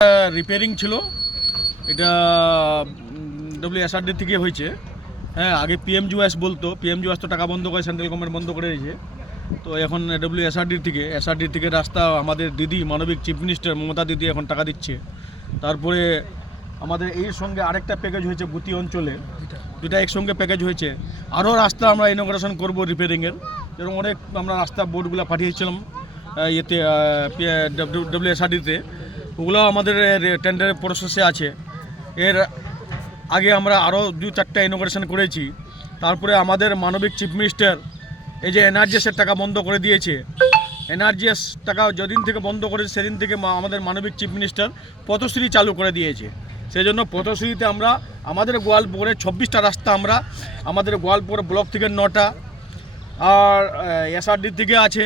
Repairing ছিল, এটা ডব্লিউএসআরডি থেকে হয়েছে। হ্যাঁ, আগে পিএমজিওএস বলতো, পিএমজিওএস তো টাকা বন্ধ করে সেন্ট্রাল গভর্নমেন্ট বন্ধ করে দিয়েছে। তো এখন এসআরডি থেকে রাস্তা আমাদের দিদি মানবিক চিফ মিনিস্টার মমতা দিদি এখন টাকা দিচ্ছে। তারপরে আমাদের এর সঙ্গে আরেকটা প্যাকেজ হয়েছে গুতি অঞ্চলে, দুটা একসঙ্গে প্যাকেজ হয়েছে। আরও রাস্তা আমরা ইনোগ্রেশন করব রিপেয়ারিংয়ের, যেরকম অনেক আমরা রাস্তা বোর্ডগুলো পাঠিয়েছিলাম ইয়েতে ডব্লিউএসআরডিতে, ওগুলো আমাদের টেন্ডারের প্রসেসে আছে। এর আগে আমরা আরও 2-4টা ইনোগ্রেশন করেছি। তারপরে আমাদের মানবিক চিফ মিনিস্টার এই যে এনআরজিএসের টাকা বন্ধ করে দিয়েছে, এনআরজিএস টাকা যেদিন থেকে বন্ধ করেছে সেদিন থেকে আমাদের মানবিক চিফ মিনিস্টার পথশ্রী চালু করে দিয়েছে। সেই জন্য পথশ্রীতে আমরা আমাদের গোয়ালপুরে 26টা রাস্তা, আমরা আমাদের গোয়ালপুর ব্লক থেকে 9টা, আর এসআরডি থেকে আছে,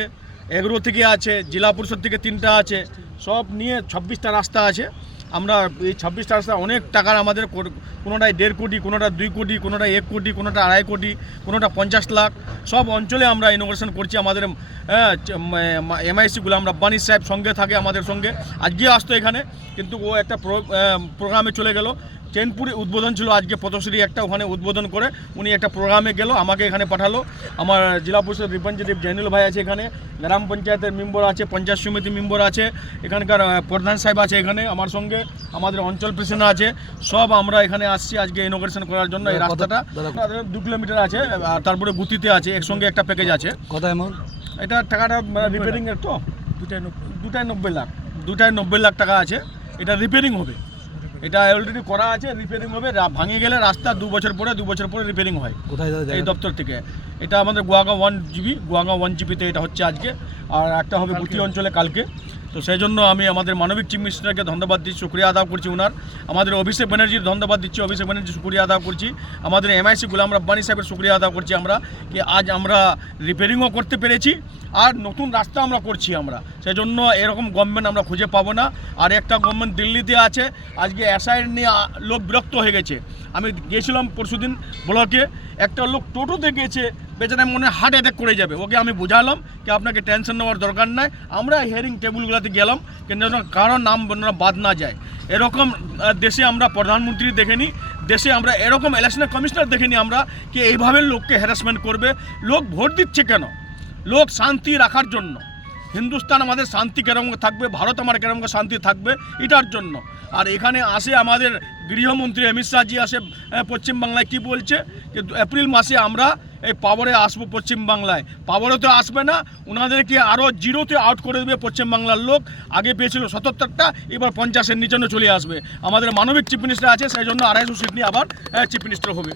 এগ্রো থেকে আছে, জেলা পরিষদ থেকে 3টা আছে, সব নিয়ে 26টা রাস্তা আছে। আমরা এই 26টা রাস্তা অনেক টাকার আমাদের, কোনোটায় 1.5 কোটি, কোনোটা 2 কোটি, কোনোটা 1 কোটি, কোনোটা 2.5 কোটি, কোনোটা 50 লাখ, সব অঞ্চলে আমরা ইনোগ্রেশন করছি। আমাদের এমআইসি গুলাম রাব্বানি সাহেব সঙ্গে থাকে আমাদের সঙ্গে, আজকে আসতো এখানে, কিন্তু ও একটা প্রোগ্রামে চলে গেল। চেনপুরে উদ্বোধন ছিল আজকে, পথশ্রী একটা, ওখানে উদ্বোধন করে উনি একটা প্রোগ্রামে গেল, আমাকে এখানে পাঠালো। আমার জেলা পরিষদ রিপঞ্জদীপ জৈনুল ভাই আছে এখানে, গ্রাম পঞ্চায়েতের মেম্বার আছে, পঞ্চায়েত সমিতি মেম্বার আছে, এখানকার প্রধান সাহেব আছে এখানে আমার সঙ্গে, আমাদের অঞ্চল প্রেসিডেন্ট আছে, সব আমরা এখানে আসছি আজকে ইনোগ্রেশন করার জন্য। এই রাস্তাটা 2 কিলোমিটার আছে, আর তারপরে গুতিতে আছে, একসঙ্গে একটা প্যাকেজ আছে। কত অ্যামাউন্ট? এটা টাকাটা রিপেয়ারিংয়ের তো 2.90 লাখ টাকা আছে। এটা রিপেয়ারিং হবে, এটা অলরেডি করা আছে, রিপেয়ারিং হবে। ভাঙে গেলে রাস্তা 2 বছর পরে রিপেয়ারিং হয়। কোথায় এই দপ্তর থেকে। এটা আমাদের গোয়াগাঁও 1 জিবিতে এটা হচ্ছে আজকে, আর একটা হবে গুতি অঞ্চলে কালকে। তো সেই জন্য আমি আমাদের মানবিক চিফ মিনিস্টারকে ধন্যবাদ দিচ্ছি, শুক্রিয়া আদাব করছি ওনার। আমাদের অভিষেক ব্যানার্জির ধন্যবাদ দিচ্ছি, অভিষেক ব্যানার্জি শুক্রিয়া আদাব করছি। আমাদের এমআইসি গুলাম রাব্বানি সাহেবের শুক্রিয়া আদাব করছি আমরা, কি আজ আমরা রিপেয়ারিংও করতে পেরেছি আর নতুন রাস্তা আমরা করছি। আমরা সেই জন্য এরকম গভর্নমেন্ট আমরা খুঁজে পাবো না। আর একটা গভর্নমেন্ট দিল্লিতে আছে, আজকে এসআইআর নিয়ে লোক বিরক্ত হয়ে গেছে। আমি গিয়েছিলাম পরশুদিন ব্লকে, একটা লোক টোটোতে গেছে, বেচারা মনে হার্ট অ্যাটাক করে যাবে। ওকে আমি বুঝালাম কি আপনাকে টেনশন নেওয়ার দরকার নাই, আমরা হিয়ারিং টেবিলগুলোতে গেলাম, কিন্তু কারোর নাম বাদ না যায়। এরকম দেশে আমরা প্রধানমন্ত্রী দেখেনি, দেশে আমরা এরকম ইলেকশনের কমিশনার দেখেনি আমরা, কি এইভাবে লোককে হ্যারাসমেন্ট করবে। লোক ভোট দিচ্ছে কেন? লোক শান্তি রাখার জন্য। হিন্দুস্তান আমাদের শান্তি কেরম থাকবে, ভারত আমার কেরম শান্তি থাকবে, এটার জন্য। আর এখানে আসে আমাদের গৃহমন্ত্রী অমিত শাহজি আসে পশ্চিমবাংলায়, কি বলছে যে এপ্রিল মাসে আমরা এই পাওয়ারে আসবো পশ্চিমবাংলায়। পাওয়ারে তো আসবে না, ওনাদেরকে আরও 0তে আউট করে দেবে পশ্চিমবাংলার লোক। আগে পেয়েছিল 77টা, এবার 50-এর নিচে চলে আসবে। আমাদের মানবিক চিফ মিনিস্টার আছে, সেই জন্য 250 সিট নিয়ে আবার চিফ মিনিস্টার হবে।